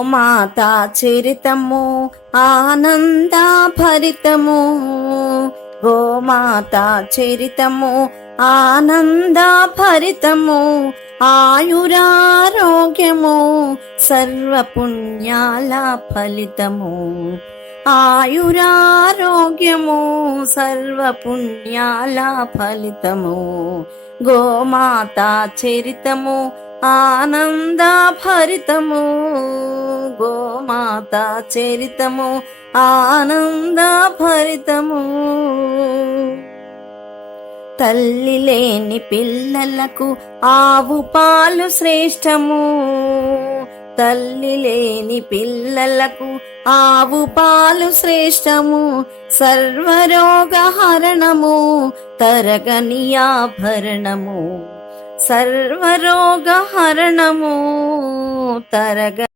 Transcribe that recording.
గోమాతా చరితము ఆనందభరితము, గోమాతా చరితము ఆనందభరితము, ఆయురారోగ్యము సర్వపుణ్యాల ఫలితము, ఆయురారోగ్యము సర్వపుణ్యాల ఫలితము. గోమాతా చరితము ఆనందభరితము, గోమాతా చరితము ఆనందభరితము. తల్లి లేని పిల్లలకు ఆవు పాలు శ్రేష్టము, తల్లి లేని పిల్లలకు ఆవు పాలు శ్రేష్టము, సర్వరోగహరణము తరగని ఆభరణము, సర్వరోగహరణము తరగ